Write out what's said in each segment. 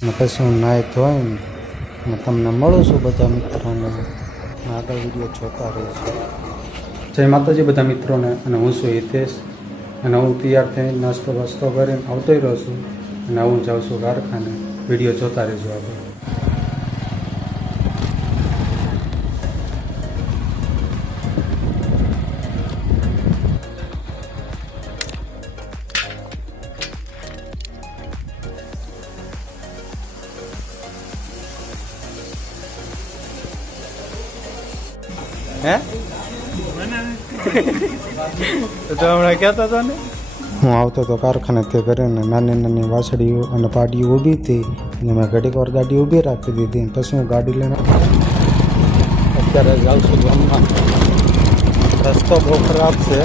ને પછી હું નાહી ધોઈને તમને મળું છું બધા મિત્રોને આગળ વિડીયો જોતા રહીશું જય માતાજી બધા મિત્રોને અને હું છું હિતેશ અને હું તૈયાર થઈ નાસ્તો વાસ્તો કરીને આવતો રહ્યો છું અને હું જાઉં છું કારખાને વિડીયો જોતા રહીશું આપણે હે તો હમણાં કહેતો હતો ને હું આવતો હતો કારખાનેથી કરીને નાની નાની વાછડીઓ અને પાડીઓ ઊભી હતી અને મેં ઘડીક વાર ગાડી ઊભી રાખી દીધી પછી હું ગાડી લઈને અત્યારે જાઉં છું ગામમાં રસ્તો બહુ ખરાબ છે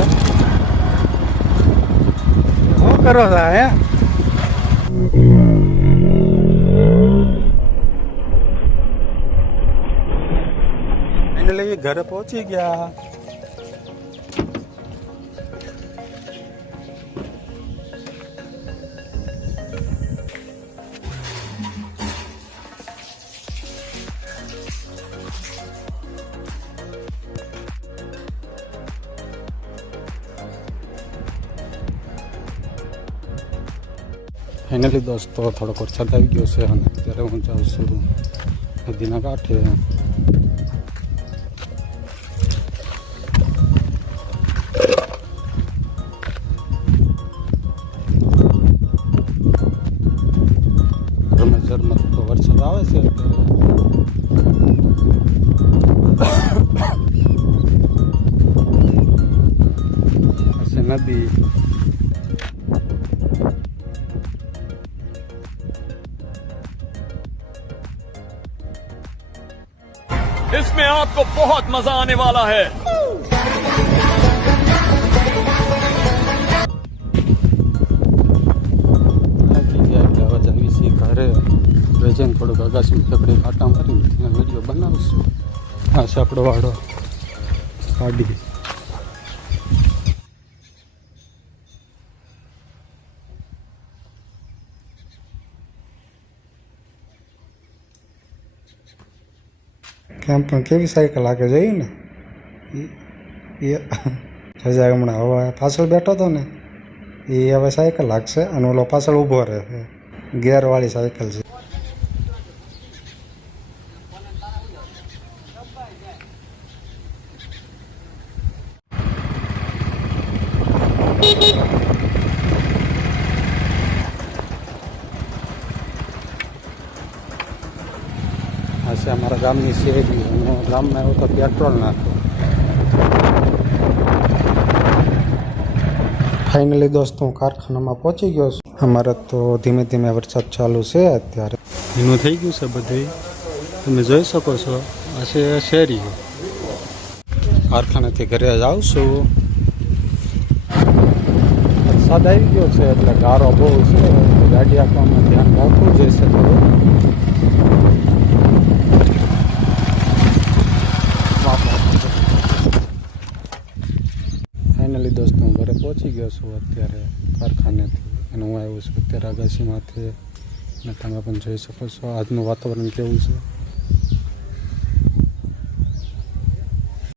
શું કરો છો હે घर पहुंच ही गया फाइनली दोस्तों थोड़ा खर्चा था कि उसे हम तेरे पहुँचा उस दिन का आठ इसमें आपको बहुत मजा आने वाला है जन थोड़ो गगा हाँ, से तकड़े काटा मारी वीडियो बना उस आशा पड़ो आड़ो काढ़ी કેમ પણ કેવી સાયકલ આગળ જઈ ને એ રજા હમણાં હવે પાછળ બેઠો હતો ને એ હવે સાયકલ લાગશે અને ઓલો પાછળ ઊભો રહે ગેરવાળી સાયકલ છે Beep beep. ऐसे हमारा गांव नीचे है गांव में तो पेट्रोल ना था फाइनली दोस्तों कारखाना में पहुंच ही गयो है हमारा तो धीरे-धीरे बरसात चालू से है અત્યારે એનો થઈ ગયું છે બધે તમે જોઈ શકો છો આ છે શહેરી કારખાના થી ઘરે જાવ છું સડાઈ ગયો છે એટલે ગાડો બહુ છે ગાડી આમાં ધ્યાન રાખજો જેસે એટલે પહોંચી ગયો છું અત્યારે કારખાનેથી અને હું આવ્યો છું અત્યારે અગાસીમાંથી અને તમે પણ જોઈ શકો છો આજનું વાતાવરણ કેવું છે